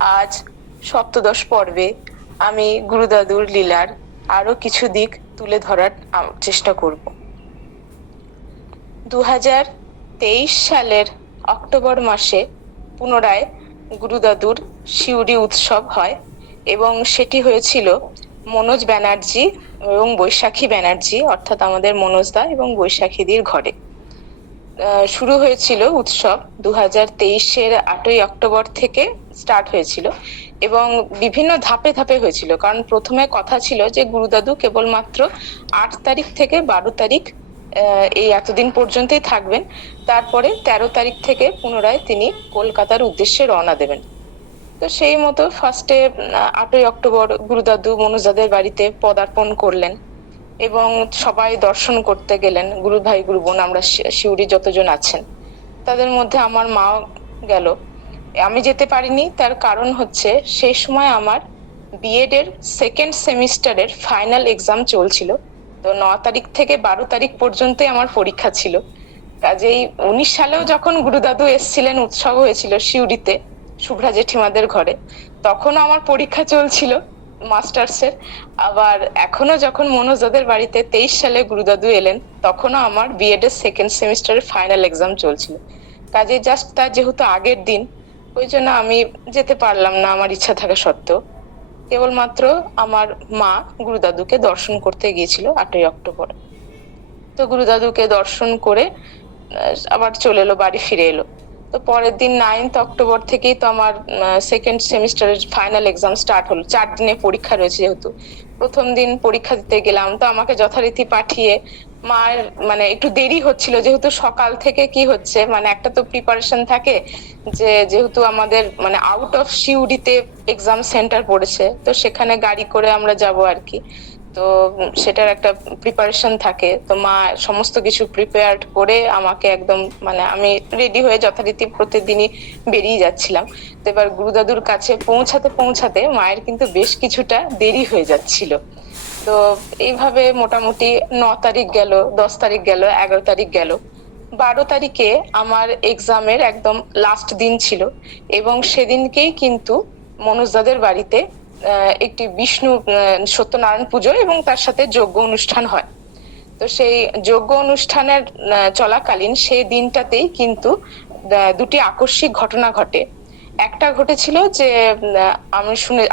আজ সপ্তদশ পর্বে আমি গুরুদাদুর লীলার আরো কিছু দিক তুলে ধরার চেষ্টা করব। 2023 সালের অক্টোবর মাসে পুনরায় গুরুদাদুর শিউরি উৎসব হয় এবং সেটি হয়েছিল মনোজ ব্যানার্জি এবং বৈশাখী ব্যানার্জি, অর্থাৎ আমাদের মনোজদা এবং বৈশাখীদির ঘরে। শুরু হয়েছিল উৎসব 2023-এর 8ই অক্টোবর থেকে স্টার্ট হয়েছিল এবং বিভিন্ন ধাপে ধাপে হয়েছিল। কারণ প্রথমে কথা ছিল যে গুরুদাদু কেবলমাত্র 8 তারিখ থেকে 12 তারিখ এই এতদিন পর্যন্তই থাকবেন, তারপরে 13 তারিখ থেকে পুনরায় তিনি কলকাতার উদ্দেশ্যে রওনা দেবেন। তো সেই মতো ফার্স্টে 8ই অক্টোবর গুরুদাদু মনোজদাদের বাড়িতে পদার্পণ করলেন এবং সবাই দর্শন করতে গেলেন। গুরু ভাই গুরু বোন আমরা শিউরি যতজন আছেন তাদের মধ্যে আমার মা গেল। আমি যেতে পারিনি, তার কারণ হচ্ছে সেই সময় আমার বিএড এর সেকেন্ড সেমিস্টারের ফাইনাল এক্সাম চলছিল। তো 9 তারিখ থেকে 12 তারিখ পর্যন্তই আমার পরীক্ষা ছিল। কাজেই 19 সালেও যখন গুরুদাদু এসেছিলেন, উৎসব হয়েছিল শিউরিতে শুভ্রা জেঠিমাদের ঘরে, তখনও আমার পরীক্ষা চলছিল মাস্টার্সের। আবার এখনো যখন মনোজদাদের বাড়িতে 23 সালে গুরুদাদু এলেন, তখনও আমার বিএড এর সেকেন্ড সেমিস্টারের ফাইনাল এক্সাম চলছিল। কাজে জাস্ট তার যেহেতু আগের দিন, ওই জন্য আমি যেতে পারলাম না আমার ইচ্ছা থাকা সত্ত্বেও। কেবলমাত্র আমার মা গুরুদাদুকে দর্শন করতে গিয়েছিল 8ই অক্টোবর। তো গুরুদাদুকে দর্শন করে আবার চলে এলো, বাড়ি ফিরে এলো। তো পরের দিন 9th অক্টোবর থেকেই তো আমার সেকেন্ড সেমিস্টারের ফাইনাল এক্সাম স্টার্ট হলো। 4 দিনের পরীক্ষা রয়েছে। যেহেতু প্রথম দিন পরীক্ষা দিতে গেলাম, তো আমাকে যথারীতি পাঠিয়ে মার মানে একটু দেরি হচ্ছিল, যেহেতু সকাল থেকে কি হচ্ছে মানে একটা তো প্রিপারেশন থাকে যে যেহেতু আমাদের মানে আউট অফ শিউরিতে এক্সাম সেন্টার পড়েছে, তো সেখানে গাড়ি করে আমরা যাব আর কি। তো সেটার একটা প্রিপারেশন থাকে। তো মা সমস্ত কিছু প্রিপেয়ার্ড করে আমাকে একদম মানে আমি রেডি হয়ে যথারীতি প্রতিদিনই বেরিয়ে যাচ্ছিলাম। তো এবার গুরুদাদুর কাছে পৌঁছাতে পৌঁছাতে মায়ের কিন্তু বেশ কিছুটা দেরি হয়ে যাচ্ছিল। তো এইভাবে মোটামুটি 9 তারিখ গেল, 10 তারিখ গেল, 11 তারিখ গেল। 12 তারিখে আমার এক্সামের একদম লাস্ট দিন ছিল এবং সেদিনকেই কিন্তু মনোজদাদের বাড়িতে একটি বিষ্ণু সত্যনারায়ণ পুজো এবং তার সাথে যজ্ঞ অনুষ্ঠান হয়। তো সেই যজ্ঞ অনুষ্ঠানের চলাকালীন সেই দিনটাতেই কিন্তু দুটি আকস্মিক ঘটনা ঘটে। একটা ঘটেছিল যে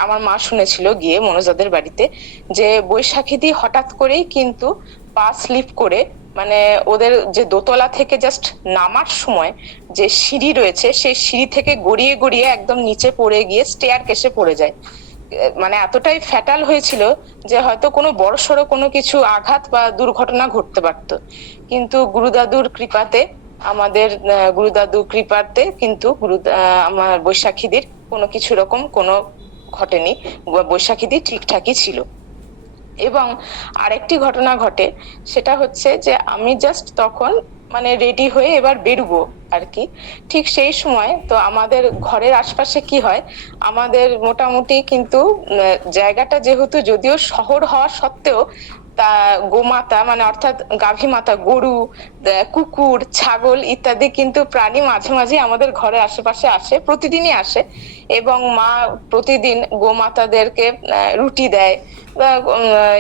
আমার মা শুনেছিল গিয়ে মনোজদাদের বাড়িতে যে বৈশাখীদি হঠাৎ করেই কিন্তু পা স্লিপ করে মানে ওদের যে দোতলা থেকে জাস্ট নামার সময় যে সিঁড়ি রয়েছে সেই সিঁড়ি থেকে গড়িয়ে গড়িয়ে একদম নিচে পড়ে গিয়ে স্টেয়ার কেসে পড়ে যায়। মানে এতটাই ফ্যাটাল হয়েছিল যে হয়তো কোনো বড়সড় কোনো কিছু আঘাত বা দুর্ঘটনা ঘটতে পারতো, কিন্তু গুরুদাদুর কৃপাতে আমাদের গুরুদাদুর কৃপাতে কিন্তু আমার বৈশাখীদের কোনো কিছু রকম কোনো ঘটেনি। বৈশাখীদের ঠিকঠাকই ছিল। এবং আরেকটি ঘটনা ঘটে, সেটা হচ্ছে যে আমি জাস্ট তখন মানে রেডি হয়ে এবার বেরুবো আর কি। ঠিক সেই সময় তো আমাদের ঘরের আশপাশে কি হয়, আমাদের মোটামুটি কিন্তু জায়গাটা যেহেতু যদিও শহর হওয়া সত্ত্বেও তা গোমাতা মানে অর্থাৎ গাভী মাতা, গরু, কুকুর, ছাগল ইত্যাদি কিন্তু প্রাণী মাঝে মাঝে আমাদের ঘরের আশেপাশে আসে, প্রতিদিনই আসে। এবং মা প্রতিদিন গোমাতাদেরকে রুটি দেয়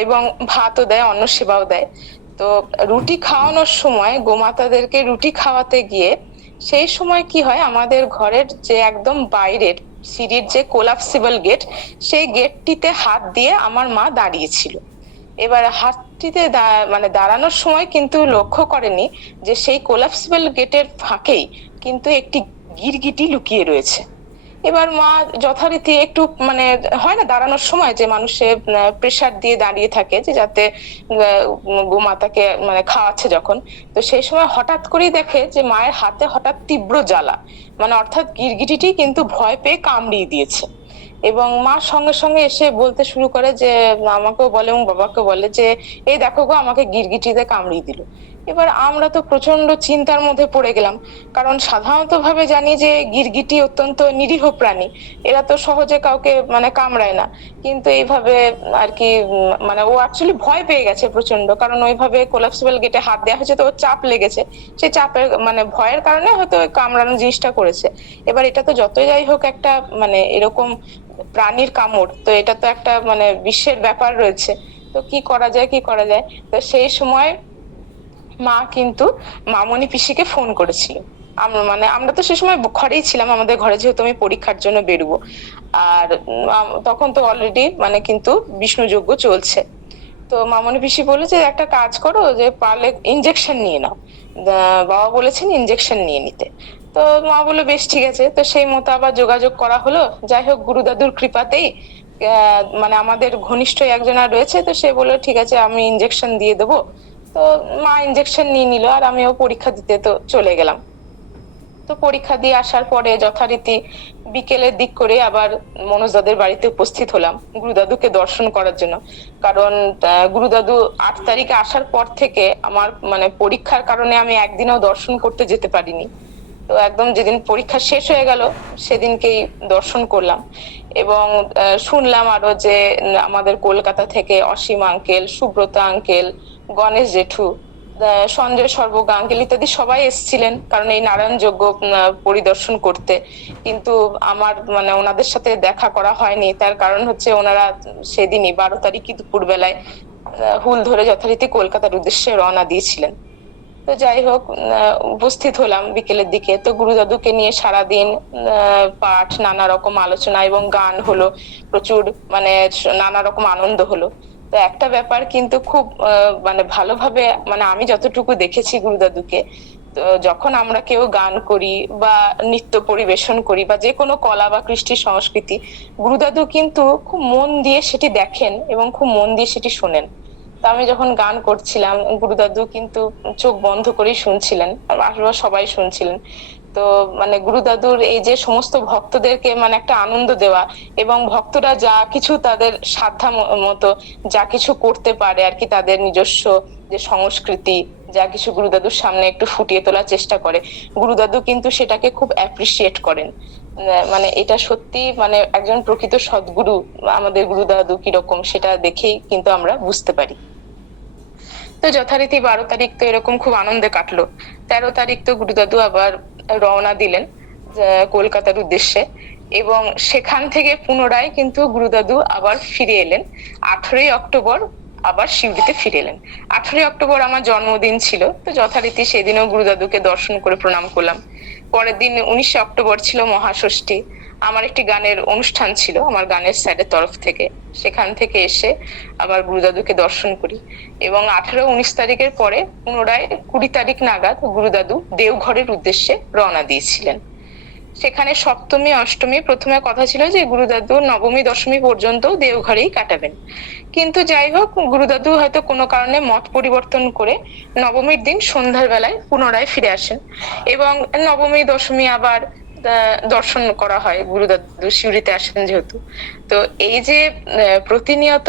এবং ভাতও দেয়, অন্ন সেবাও দেয়। তো রুটি খাওয়ানোর সময় গোমাতাদেরকে রুটি খাওয়াতে গিয়ে সেই সময় কি হয়, আমাদের ঘরের যে একদম বাইরের সিঁড়ির যে কোলাপসিবল গেট, সেই গেটটিতে হাত দিয়ে আমার মা দাঁড়িয়েছিল। এবার হাতটিতে মানে দাঁড়ানোর সময় কিন্তু লক্ষ্য করেনি যে সেই কোলাপসিবল গেটের ফাঁকেই কিন্তু একটি গিরগিটি লুকিয়ে রয়েছে। এবার মা যথারীতি একটু মানে হয় না দাঁড়ানোর সময় যে মানুষের প্রেসার দিয়ে দাঁড়িয়ে থাকে যে যাতে গোমাতাকে মানে খাওয়াচ্ছে যখন, তো সেই সময় হঠাৎ করেই দেখে যে মায়ের হাতে হঠাৎ তীব্র জ্বালা, মানে অর্থাৎ গিরগিটিটি কিন্তু ভয় পেয়ে কামড়িয়ে দিয়েছে। এবং মা সঙ্গে সঙ্গে এসে বলতে শুরু করে যে আমাকেও বলে এবং বাবাকে বলে যে এই দেখো গো আমাকে গিরগিটিতে কামড়িয়ে দিল। এবার আমরা তো প্রচন্ড চিন্তার মধ্যে পড়ে গেলাম, কারণ সাধারণত ভাবে জানি যে গিরগিটি অত্যন্ত নিরীহ প্রাণী, এরা তো সহজে কাউকে কামড়ায় না। কিন্তু এইভাবে আর কি মানে ও অ্যাকচুয়ালি ভয় পেয়ে গেছে প্রচন্ড, কারণ ওইভাবে কোলাপসিবল গেটে হাত দেওয়া হয়েছে, তো ওর চাপ লেগেছে, সেই চাপের ভয়ের কারণে হয়তো ওই কামড়ানো জিনিসটা করেছে। এবার এটা তো যতই যাই হোক একটা এরকম প্রাণীর কামড়, তো এটা তো একটা বিশ্বের ব্যাপার রয়েছে। তো কি করা যায় কি করা যায়, তো সেই সময় মা কিন্তু মামনি পিসিকে ফোন করেছিল। আমরা তো সে সময় ঘরেই ছিলাম, আমাদের ঘরে যেহেতু আমি পরীক্ষার জন্য বেরোবো, আর তখন তো অলরেডি কিন্তু বিষ্ণু যজ্ঞ চলছে। তো মামনি পিসি বলে যে একটা কাজ করো, যে পারলে ইনজেকশন নিয়ে নাও, বাবা বলেছেন ইনজেকশন নিয়ে নিতে। তো মা বললো বেশ ঠিক আছে। তো সেই মতো আবার যোগাযোগ করা হলো। যাই হোক, গুরুদাদুর কৃপাতেই আমাদের ঘনিষ্ঠ একজনা রয়েছে, তো সে বললো ঠিক আছে আমি ইনজেকশন দিয়ে দেবো। তো মা ইনজেকশন নিয়ে নিল, আর আমিও পরীক্ষা দিতে তো চলে গেলাম। তো পরীক্ষা দিয়ে আসার পরে যথারীতি বিকেলের দিক করে আবার মনোজ দাদের বাড়িতে উপস্থিত হলাম গুরুদাদুকে দর্শন করার জন্য। কারণ গুরুদাদু 8 তারিখে আসার পর থেকে আমার পরীক্ষার কারণে আমি একদিনও দর্শন করতে যেতে পারিনি। তো একদম যেদিন পরীক্ষা শেষ হয়ে গেল সেদিনকেই দর্শন করলাম। এবং শুনলাম আরো যে আমাদের কলকাতা থেকে অসীম আঙ্কেল, সুব্রত আঙ্কেল, গণেশ জেঠু, সঞ্জয় সর্বজ্ঞ আঙ্কেল ইত্যাদি সবাই এসেছিলেন, কারণ এই নারায়ণ যজ্ঞ পরিদর্শন করতে। কিন্তু আমার ওনাদের সাথে দেখা করা হয়নি, তার কারণ হচ্ছে ওনারা সেদিনই 12 তারিখে দুপুর বেলায় হুল ধরে যথারীতি কলকাতার উদ্দেশ্যে রওনা দিয়েছিলেন। তো যাই হোক, উপস্থিত হলাম বিকেলের দিকে। তো গুরুদাদুকে নিয়ে সারাদিন পাঠ, নানা রকম আলোচনা এবং গান হলো, প্রচুর নানা রকম আনন্দ হলো। তো একটা ব্যাপার কিন্তু খুব ভালোভাবে আমি যতটুকু দেখেছি গুরুদাদুকে, তো যখন আমরা কেউ গান করি বা নৃত্য পরিবেশন করি বা যে কোনো কলা বা কৃষ্টি সংস্কৃতি, গুরুদাদু কিন্তু খুব মন দিয়ে সেটি দেখেন এবং খুব মন দিয়ে সেটি শোনেন। তো আমি যখন গান করছিলাম, গুরুদাদু কিন্তু চোখ বন্ধ করেই শুনছিলেন, আর আশেপাশে সবাই শুনছিলেন। তো গুরুদাদুর এই যে সমস্ত ভক্তদেরকে একটা আনন্দ দেওয়া, এবং ভক্তরা যা কিছু তাদের সাধ্য মতো যা কিছু করতে পারে আর কি, তাদের নিজস্ব যে সংস্কৃতি যা কিছু গুরুদাদুর সামনে একটু ফুটিয়ে তোলার চেষ্টা করে, গুরুদাদু কিন্তু সেটাকে খুব অ্যাপ্রিসিয়েট করেন। এটা সত্যি একজন প্রকৃত সদ্গুরু আমাদের গুরুদাদু কিরকম, সেটা দেখেই কিন্তু আমরা বুঝতে পারি। তো যথারীতি 12 তারিখ তো এরকম খুব আনন্দে কাটলো। 13 তারিখ তো গুরুদাদু আবার রওনা দিলেন কলকাতার উদ্দেশ্যে, এবং সেখান থেকে পুনরায় কিন্তু গুরুদাদু আবার ফিরে এলেন 18 অক্টোবর, আবার শিউড়িতে ফিরে এলেন। 18 অক্টোবর আমার জন্মদিন ছিল, তো যথারীতি সেদিনও গুরুদাদুকে দর্শন করে প্রণাম করলাম। পরের দিন 19 অক্টোবর ছিল মহাষষ্ঠী, আমার একটি গানের অনুষ্ঠান ছিল আমার গানের স্যারের তরফ থেকে, সেখান থেকে এসে আবার গুরুদাদুকে দর্শন করি। এবং 18-19 তারিখের পরে পুনরায় 20 তারিখ নাগাদ গুরুদাদু দেওঘরের উদ্দেশ্যে রওনা দিয়েছিলেন। সেখানে সপ্তমী অষ্টমী প্রথমে কথা ছিল যে গুরুদাদু নবমী দশমী পর্যন্ত দেওঘরেই কাটাবেন, কিন্তু যাই হোক গুরুদাদু হয়তো কোনো কারণে মত পরিবর্তন করে নবমীর দিন সন্ধ্যার বেলায় পুনরায় ফিরে আসেন, এবং নবমী দশমী আবার দর্শন করা হয়, গুরুদাদু শিউড়িতে আসেন যেহেতু। তো এই যে প্রতিনিয়ত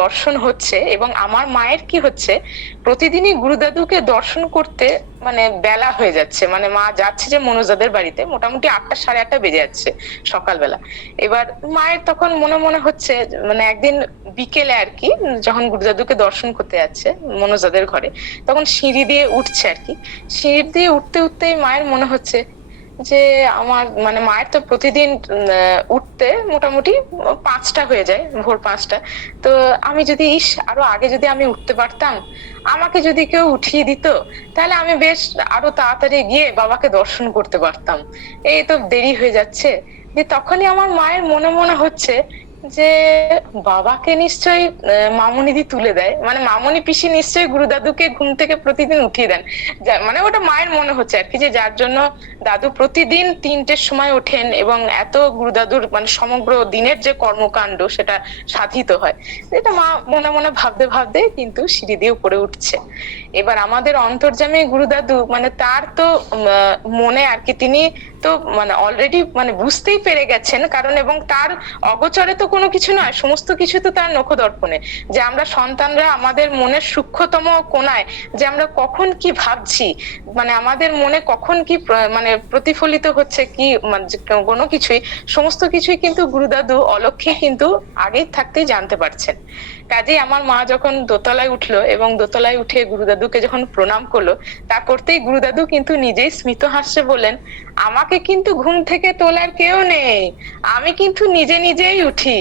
দর্শন হচ্ছে, এবং আমার মায়ের কি হচ্ছে, প্রতিদিনই গুরুদাদুকে দর্শন করতে বেলা হয়ে যাচ্ছে, মা যাচ্ছে যে মনোজাদের বাড়িতে মোটামুটি 8টা সাড়ে 8টা বেজে যাচ্ছে সকালবেলা। এবার মায়ের তখন মনে মনে হচ্ছে, একদিন বিকেলে আর কি যখন গুরুদাদুকে দর্শন করতে যাচ্ছে মনোজাদের ঘরে, তখন সিঁড়ি দিয়ে উঠছে আর কি, সিঁড়ি দিয়ে উঠতে উঠতেই মায়ের মনে হচ্ছে যে আমার মায়ের তো প্রতিদিন উঠতে মোটামুটি 5টা হয়ে যায়, ভোর 5টা। তো আমি যদি আরো আগে যদি আমি উঠতে পারতাম, আমাকে যদি কেউ উঠিয়ে দিত, তাহলে আমি বেশ আরো তাড়াতাড়ি গিয়ে বাবাকে দর্শন করতে পারতাম, এই তো দেরি হয়ে যাচ্ছে। যে তখনই আমার মায়ের মনে মনে হচ্ছে যে বাবাকে নিশ্চয়ই মামুনিদি তুলে দেয়, মামুনি পিসি নিশ্চয়ই গুরুদাদুকে ঘুম থেকে প্রতিদিন উঠিয়ে দেন। ওটা মায়ের মনে হচ্ছে আর কি, যে যার জন্য দাদু প্রতিদিন 3টের সময় ওঠেন, এবং এত গুরুদাদুর সমগ্র দিনের যে কর্মকাণ্ড সেটা সাধিত হয়। এটা মা মনে মনে ভাবতে ভাবতে কিন্তু সিঁড়ি দিয়ে উপরে উঠছে। এবার আমাদের অন্তর্যামী গুরুদাদু তার তো মনে আর কি, তিনি তো মানে অলরেডি মানে বুঝতেই পেরে গেছেন, কারণ এবং তার অগোচরে তো কোনো কিছু নয়, সমস্ত কিছু তো তার নখদর্পণে, যে আমরা সন্তানরা আমাদের মনের সূক্ষ্মতম কোণায় যে আমরা কখন কি ভাবছি, মানে আমাদের মনে কখন কি মানে প্রতিফলিত হচ্ছে কি, মানে কোনো কিছুই, সমস্ত কিছুই কিন্তু গুরুদাদু অলক্ষ্যে কিন্তু আগেই থাকতেই জানতে পারছেন। কাজেই আমার মা যখন দোতলায় উঠলো এবং দোতলায় উঠে গুরুদাদুকে যখন প্রণাম করলো, তা করতেই গুরুদাদু কিন্তু নিজেই স্মিত হাস্যে বললেন, আমাকে কিন্তু ঘুম থেকে তোলার কেউ নেই, আমি কিন্তু নিজে নিজেই উঠি।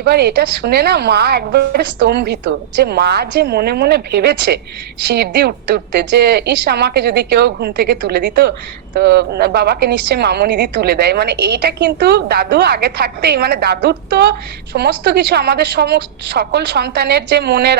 এবার এটা শুনে না মা একবারে স্তম্ভিত, যে মা যে মনে মনে ভেবেছে সিঁড়ি দিয়ে উঠতে উঠতে যে ইস আমাকে যদি কেউ ঘুম থেকে তুলে দিত, তো বাবাকে নিশ্চয়ই মামুনিদি তুলে দেয়, মানে এইটা কিন্তু দাদু আগে থাকতেই, মানে দাদুর তো সমস্ত কিছু আমাদের সকল সন্তানের যে মনের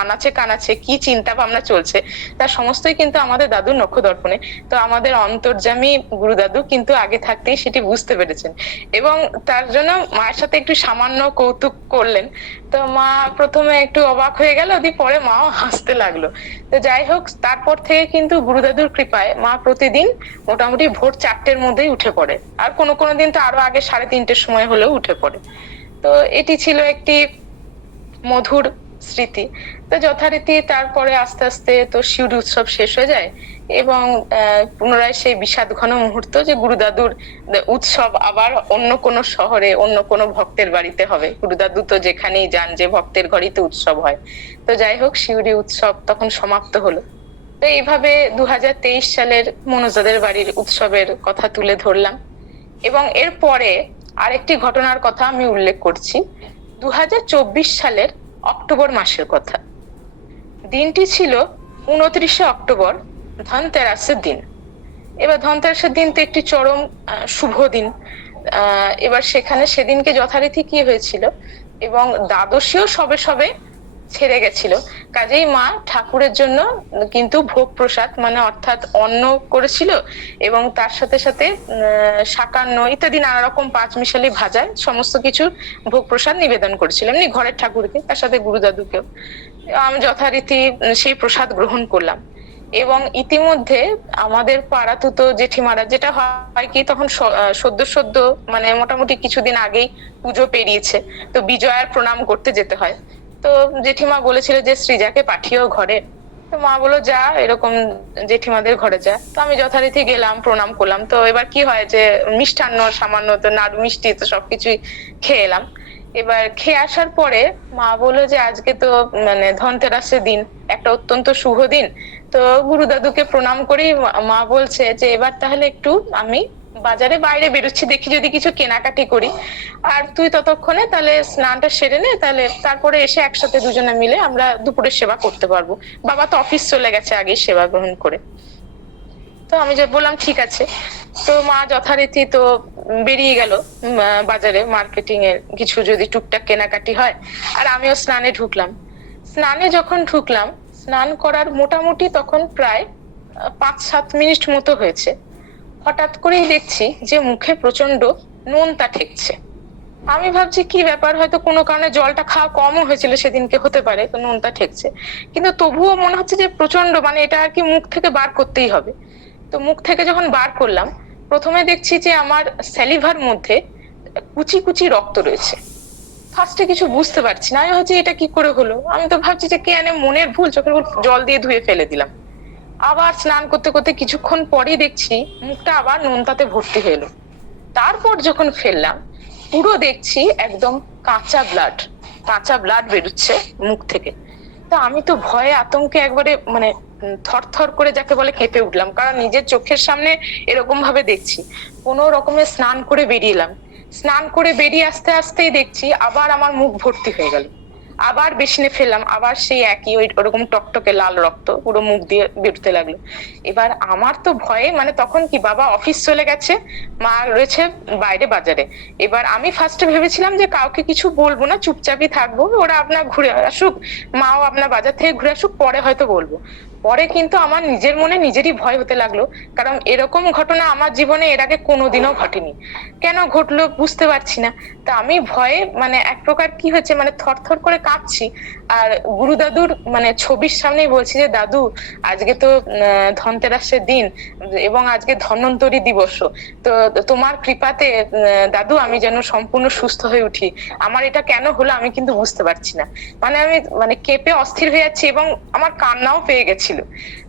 আনাচে কানাচে কি চিন্তা ভাবনা চলছে তার সমস্তই কিন্তু আমাদের দাদুর নখদর্পণে। তো আমাদের অন্তর্যামী গুরুদাদু কিন্তু আগে থাকতেই সেটি বুঝতে পেরেছেন এবং তার জন্য মায়ের সাথে একটু সামান্য কৌতুক করলেন। তো মা প্রথমে একটু অবাক হয়ে গেল, দিয়ে পরে মাও হাসতে লাগলো। তো যাই হোক, তারপর থেকে কিন্তু গুরুদাদুর কৃপায় মা প্রতিদিন মোটামুটি ভোর 4টের মধ্যেই উঠে পড়ে, আর কোনো কোনো দিন তো আরো আগে 3:30-র সময় হলেও উঠে পড়ে। তো এটি ছিল একটি মধুর স্মৃতি। তো যথারীতি তারপরে আস্তে আস্তে তো শিউরি উৎসব শেষ হয়ে যায় এবং পুনরায় সেই বিষাদ ঘন মুহূর্ত যে গুরুদাদুর উৎসব আবার অন্য কোনো শহরে অন্য কোনো ভক্তের বাড়িতে হবে। গুরুদাদু তো যেখানেই যান, যে ভক্তের ঘরেই তো উৎসব হয়। তো যাই হোক, শিউরি উৎসব তখন সমাপ্ত হলো। তো এইভাবে 2023 সালের মনোজদাদের বাড়ির উৎসবের কথা তুলে ধরলাম এবং এরপরে আরেকটি ঘটনার কথা আমি উল্লেখ করছি, 2024 সালের অক্টোবর মাসের কথা। দিনটি ছিল 29শে অক্টোবর, ধনতেরাসের দিন। এবার ধনতেরাসের দিন তো একটি চরম শুভ দিন। এবার সেখানে সেদিনকে যথারীতি কি হয়েছিল, এবং দ্বাদশীও সবে সবে ছেড়ে গেছিল, কাজেই মা ঠাকুরের জন্য কিন্তু ভোগ প্রসাদ মানে অর্থাৎ অন্ন করেছিল এবং তার সাথে সাথে শাকান্ন ইত্যাদি নানা রকম পাঁচমিশালি ভাজা সমস্ত কিছু ভোগ প্রসাদ নিবেদন করেছিল, এমনি ঘরের ঠাকুরকে, তার সাথে গুরুদাদুকেও। আমি যথারীতি সেই প্রসাদ গ্রহণ করলাম এবং ইতিমধ্যে আমাদের পাড়াতুতো জেঠিমারা, যেটা হয় কি তখন সদ্য সদ্য মানে মোটামুটি কিছুদিন আগেই পুজো পেরিয়েছে, তো বিজয়ার প্রণাম করতে যেতে হয়। তো জেঠিমা বলেছিল যে সৃজাকে পাঠিয়েও ঘরে। তো মা বললো যা, এরকম জেঠিমাদের ঘরে যা। তো আমি যথারীতি গেলাম, প্রণাম করলাম। তো এবার কি হয় যে মিষ্টান্ন সামান্য তো নাড়ু মিষ্টি তো সবকিছুই খেয়ে এলাম। এবার খেয়ে আসার পরে মা বললো যে আজকে তো মানে ধনতেরাসের দিন, একটা অত্যন্ত শুভ দিন। তো গুরুদাদুকে প্রণাম করি মা বলছে যে এবার তাহলে একটু আমি বাজারে বাইরে বেরোচ্ছি, দেখি যদি কিছু কেনাকাটি করি, আর তুই ততক্ষণে তাহলে স্নানটা সেরে নে, তাহলে তারপরে এসে একসাথে দুজনে মিলে আমরা দুপুরের সেবা করতে পারবো। বাবা তো অফিস চলে গেছে আগে সেবা গ্রহণ করে। তো আমি যে বললাম ঠিক আছে। তো মা যথারীতি তো বেরিয়ে গেল বাজারে, মার্কেটিং এর কিছু যদি টুকটাক কেনাকাটি হয়, আর আমিও স্নানে ঢুকলাম। স্নানে যখন ঢুকলাম, স্নান করার মোটামুটি তখন প্রায় 5-7 মিনিট মতো হয়েছে, হঠাৎ করেই দেখছি যে মুখে প্রচন্ড নোনতা ঠেকছে। আমি ভাবছি কি ব্যাপার, হয়তো কোনো কারণে জলটা খাওয়া কমও হয়েছিল সেদিনকে, হতে পারে, তো নোনতা ঠেকছে। কিন্তু তবুও মনে হচ্ছে যে প্রচন্ড, মানে এটা আর কি মুখ থেকে বার করতেই হবে। তো মুখ থেকে যখন বার করলাম, প্রথমে দেখছি যে আমার স্যালিভার মধ্যে কুচি কুচি রক্ত রয়েছে। ফার্স্টে কিছু বুঝতে পারছি না, আমি ভাবছি এটা কি করে হলো। আমি তো ভাবছি যে কে জানে মনের ভুল, চোখের ভুল, জল দিয়ে ধুয়ে ফেলে দিলাম। আবার স্নান করতে করতে কিছুক্ষণ পরেই দেখছি মুখটা আবার নোনতাতে ভর্তি হয়ে এলো। তারপর যখন ফেললাম, পুরো দেখছি একদম কাঁচা ব্লাড বেরোচ্ছে মুখ থেকে। তো আমি তো ভয়ে আতঙ্কে একবারে মানে থরথর করে যাকে বলে কেঁপে উঠলাম, কারণ নিজের চোখের সামনে এরকম ভাবে দেখছি। কোনো রকমের স্নান করে বেরিয়ে এলাম। স্নান করে বেরিয়ে আস্তে আস্তেই দেখছি আবার আমার মুখ ভর্তি হয়ে গেল। আবার বেসিনে ফেললাম, আবার সেই একই ওরকম টকটকে লাল রক্ত পুরো মুখ দিয়ে বেরোতে লাগলো। এবার আমার তো ভয়ে, মানে তখন কি বাবা অফিস চলে গেছে, মা রয়েছে বাইরে বাজারে। এবার আমি ফার্স্টে ভেবেছিলাম যে কাউকে কিছু বলবো না, চুপচাপই থাকবো, ওরা আপনার ঘুরে আসুক, মাও আপনার বাজার থেকে ঘুরে আসুক, পরে হয়তো বলবো। পরে কিন্তু আমার নিজের মনে নিজেরই ভয় হতে লাগলো, কারণ এরকম ঘটনা আমার জীবনে এর আগে কোনোদিনও ঘটেনি। কেন ঘটলো বুঝতে পারছি না। তা আমি ভয়ে মানে এক প্রকার কি হচ্ছে মানে থরথর করে কাঁপছি। আর গুরু দাদুর মানে ছবির সামনেই বলছি যে দাদু আজকে তো ধনতেরাসের দিন এবং আজকে ধন্বন্তরী দিবস, তো তোমার কৃপাতে দাদু আমি যেন সম্পূর্ণ সুস্থ হয়ে উঠি। আমার এটা কেন হলো আমি কিন্তু বুঝতে পারছি না। মানে আমি মানে কেঁপে অস্থির হয়ে যাচ্ছি এবং আমার কান্নাও পেয়ে গেছিল।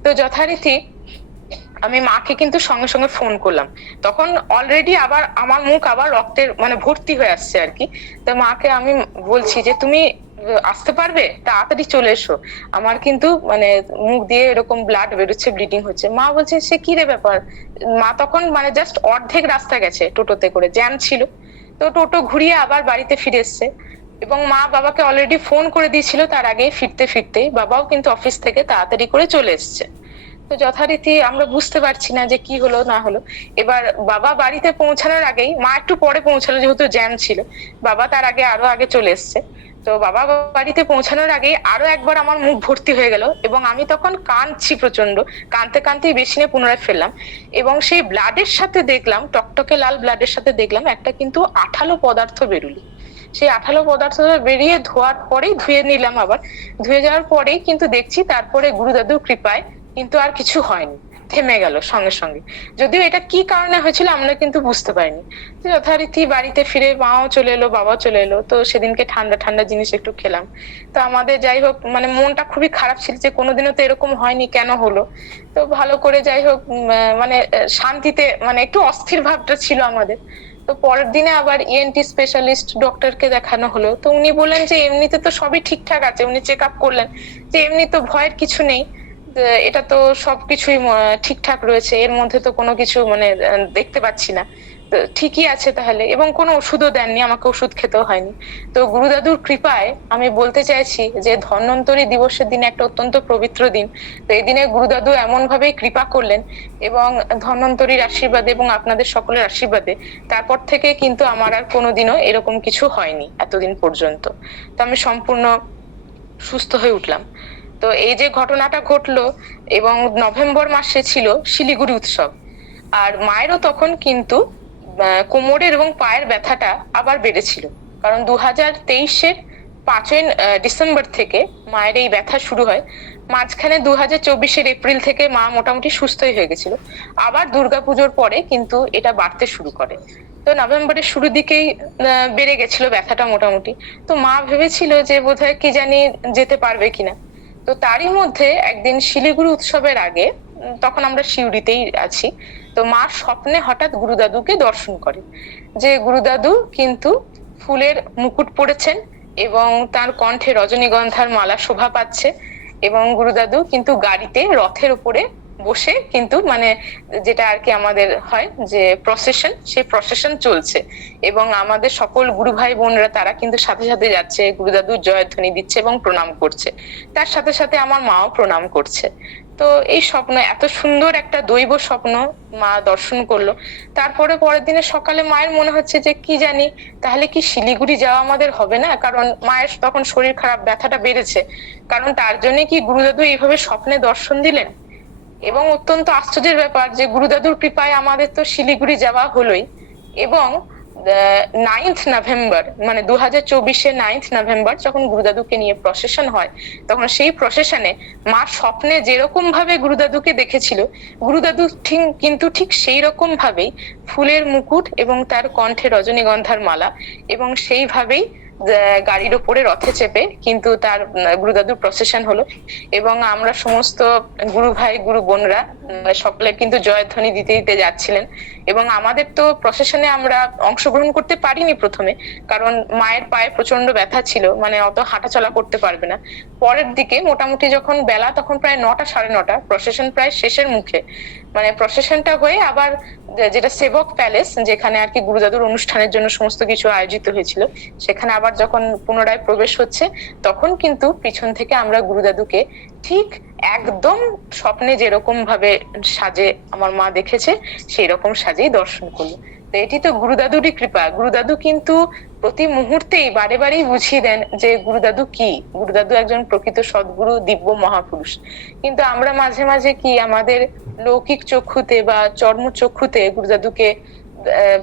তো যথারীতি আমি মাকে কিন্তু সঙ্গে সঙ্গে ফোন করলাম। তখন অলরেডি আবার আমার মুখ আবার রক্তের মানে ভর্তি হয়ে আসছে আর কি। তো মাকে আমি বলছি যে তুমি আসতে পারবে, তাড়াতাড়ি চলে এসো, আমার কিন্তু মানে মুখ দিয়ে এরকম ব্লাড বেরোচ্ছে, ব্লিডিং হচ্ছে। মা বলছে সে কি রে ব্যাপার। মা তখন মানে জাস্ট অর্ধেক রাস্তা গেছে টোটোতে করে, জ্যাম ছিল। তো টোটো ঘুরিয়ে আবার বাড়িতে ফিরে এসছে এবং মা বাবাকে অলরেডি ফোন করে দিয়েছিল তার আগে ফিরতে ফিরতেই, বাবাও কিন্তু অফিস থেকে তাড়াতাড়ি করে চলে এসছে। তো যথারীতি আমরা বুঝতে পারছি না যে কি হলো না হলো। এবার বাবা বাড়িতে পৌঁছানোর আগেই, মা একটু পরে পৌঁছালো যেহেতু জ্যাম ছিল, বাবা তার আগে আরো আগে চলে এসছে। তো বাবা বাড়িতে পৌঁছানোর আগে আরো একবার আমার মুখ ভর্তি হয়ে গেল এবং আমি তখন কাঁদছি প্রচন্ড, কাঁদতে কাঁদতেই বেসিনে পুনরায় ফেললাম। এবং সেই ব্লাডের সাথে দেখলাম, টকটকে লাল ব্লাডের সাথে দেখলাম একটা কিন্তু আঠালো পদার্থ বেরুলি। সেই আঠালো পদার্থ বেরিয়ে ধোয়ার পরেই ধুয়ে নিলাম, আবার ধুয়ে যাওয়ার পরেই কিন্তু দেখছি তারপরে গুরু দাদুর কৃপায় কিন্তু আর কিছু হয়নি, থেমে গেল সঙ্গে সঙ্গে। যদিও এটা কি কারণে হয়েছিল আমরা কিন্তু বুঝতে পারিনি। যথারীতি বাড়িতে ফিরে মাও চলে এলো, বাবাও চলে এলো। তো সেদিনকে ঠান্ডা ঠান্ডা জিনিস একটু খেলাম। তো আমাদের যাই হোক মানে মনটা খুবই খারাপ ছিল যে কোনোদিনও তো এরকম হয়নি, কেন হলো। তো ভালো করে যাই হোক মানে শান্তিতে মানে একটু অস্থির ভাবটা ছিল আমাদের। তো পরের দিনে আবার ইএনটি স্পেশালিস্ট ডক্টরকে দেখানো হলো। তো উনি বললেন যে এমনিতে তো সবই ঠিকঠাক আছে, উনি চেক আপ করলেন যে এমনি তো ভয়ের কিছু নেই, এটা তো সবকিছুই ঠিকঠাক রয়েছে, এর মধ্যে তো কোনো কিছু মানে দেখতে পাচ্ছি না, ঠিকই আছে তাহলে। এবং কোনো ওষুধও দেননি, আমাকে ওষুধ খেতেও হয়নি। তো গুরুদাদুর কৃপায় আমি বলতে চাইছি যে ধন্বন্তরী দিবসের দিন একটা অত্যন্ত পবিত্র দিন। তো এই দিনে গুরুদাদু এমন ভাবে কৃপা করলেন এবং ধন্বন্তরীর আশীর্বাদে এবং আপনাদের সকলের আশীর্বাদে তারপর থেকে কিন্তু আমার আর কোনোদিনও এরকম কিছু হয়নি এতদিন পর্যন্ত। তো আমি সম্পূর্ণ সুস্থ হয়ে উঠলাম। তো এই যে ঘটনাটা ঘটলো এবং নভেম্বর মাসে ছিল শিলিগুড়ি উৎসব। আর মায়েরও তখন কিন্তু কোমরের এবং পায়ের ব্যথাটা আবার বেড়েছিল, কারণ 2023-এর 5ই ডিসেম্বর থেকে মায়ের এই ব্যথা শুরু হয়। মাঝখানে 2024-এর এপ্রিল থেকে মা মোটামুটি সুস্থই হয়ে গেছিল। আবার দুর্গাপুজোর পরে কিন্তু এটা বাড়তে শুরু করে। তো নভেম্বরের শুরুর দিকেই বেড়ে গেছিল ব্যথাটা মোটামুটি। তো মা ভেবেছিল যে বোধহয় কি জানি যেতে পারবে কিনা। তো তারই মধ্যে একদিন শিলিগুড়ি উৎসবের আগে, তখন আমরা সিউড়িতেই আছি, তো মা স্বপ্নে হঠাৎ গুরুদাদুকে দর্শন করে যে গুরুদাদু কিন্তু ফুলের মুকুট পরেছেন এবং তার কণ্ঠে রজনীগন্ধার মালা শোভা পাচ্ছে এবং গুরুদাদু কিন্তু গাড়িতে রথের উপরে বসে কিন্তু মানে যেটা আর কি আমাদের হয় যে প্রসেশন, সেই প্রসেশন চলছে এবং আমাদের সকল গুরু ভাই বোনরা তারা কিন্তু সাথে সাথে যাচ্ছে, গুরুদাদুর জয়ধ্বনি দিচ্ছে এবং প্রণাম করছে। তার সাথে সাথে আমার মাও প্রণাম করছে। তো এই স্বপ্ন, এত সুন্দর একটা দৈব স্বপ্ন মা দর্শন করলো। তারপরে পরের দিনে সকালে মায়ের মনে হচ্ছে যে কি জানি তাহলে কি শিলিগুড়ি যাওয়া আমাদের হবে না, কারণ মায়ের তখন শরীর খারাপ, ব্যথাটা বেড়েছে, কারণ তার জন্য কি গুরুদাদু এইভাবে স্বপ্নে দর্শন দিলেন। এবং অত্যন্ত আশ্চর্যের ব্যাপার যে গুরুদাদুর কৃপায় আমাদের তো শিলিগুড়ি যাওয়া হলোই। এবং 9th নভেম্বর মানে 2024-এর 9th নভেম্বর যখন গুরুদাদুকে নিয়ে প্রসেশন হয়, তখন সেই প্রসেশনে মা স্বপ্নে যেরকম ভাবে গুরুদাদুকে দেখেছিল, গুরুদাদু ঠিক কিন্তু ঠিক সেই রকম ভাবেই ফুলের মুকুট এবং তার কণ্ঠে রজনীগন্ধার মালা এবং সেইভাবেই গাড়ির উপরে রথে চেপে কিন্তু তার গুরুদাদুর প্রসেশন হলো। এবং আমরা সমস্ত গুরু ভাই গুরু বোনরা সকলে কিন্তু জয়ধ্বনি দিতে দিতে যাচ্ছিলেন। এবং আমাদের তো প্রসেশনে আমরা অংশগ্রহণ করতে পারিনি প্রথমে, কারণ মায়ের পায়ে প্রচন্ড ব্যথা ছিল, মানে অত হাঁটাচলা করতে পারবে না। পরের দিকে মোটামুটি যখন বেলা তখন প্রায় 9টা 9:30, প্রসেশন প্রায় শেষের মুখে, মানে প্রসেশনটা হয়ে আবার যেটা সেবক প্যালেস যেখানে আর কি গুরুদাদুর অনুষ্ঠানের জন্য সমস্ত কিছু আয়োজিত হয়েছিল, সেখানে আবার যখন পুনরায় প্রবেশ হচ্ছে, তখন কিন্তু পিছন থেকে আমরা গুরুদাদুকে ঠিক একদম স্বপ্নে যেরকম ভাবে সাজে আমার মা দেখেছে সেই রকম সাজেই দর্শন করলো। তো এটি তো গুরুদাদুরই কৃপা। গুরুদাদু কিন্তু প্রতি মুহূর্তেই বারে বারেই বুঝিয়ে দেন যে গুরুদাদু কি, গুরুদাদু একজন প্রকৃত সদ্গুরু, দিব্য মহাপুরুষ। কিন্তু আমরা মাঝে মাঝে কি আমাদের লৌকিক চক্ষুতে বা চর্ম চক্ষুতে গুরুদাদুকে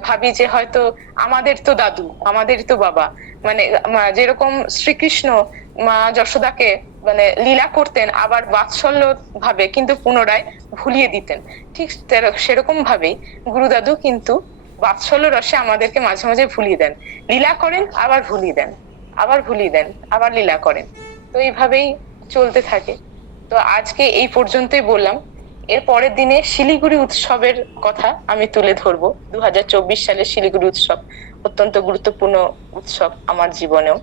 ভাবি যে হয়তো আমাদের তো দাদু, আমাদের তো বাবা, মানে যেরকম শ্রীকৃষ্ণ মা যশোদাকে মানে লীলা করতেন আবার বাৎসল্য ভাবে কিন্তু পুনরায় ভুলিয়ে দিতেন, ঠিক সেরকম ভাবেই গুরুদাদু কিন্তু বাৎসল্য রসে আমাদেরকে মাঝে মাঝে ভুলিয়ে দেন, লীলা করেন আবার ভুলিয়ে দেন, আবার ভুলিয়ে দেন, আবার লীলা করেন। তো এইভাবেই চলতে থাকে। তো আজকে এই পর্যন্তই বললাম। এর পরের দিনে শিলিগুড়ি উৎসবের কথা আমি তুলে ধরবো। 2024 সালের শিলিগুড়ি উৎসব অত্যন্ত গুরুত্বপূর্ণ উৎসব আমার জীবনেও।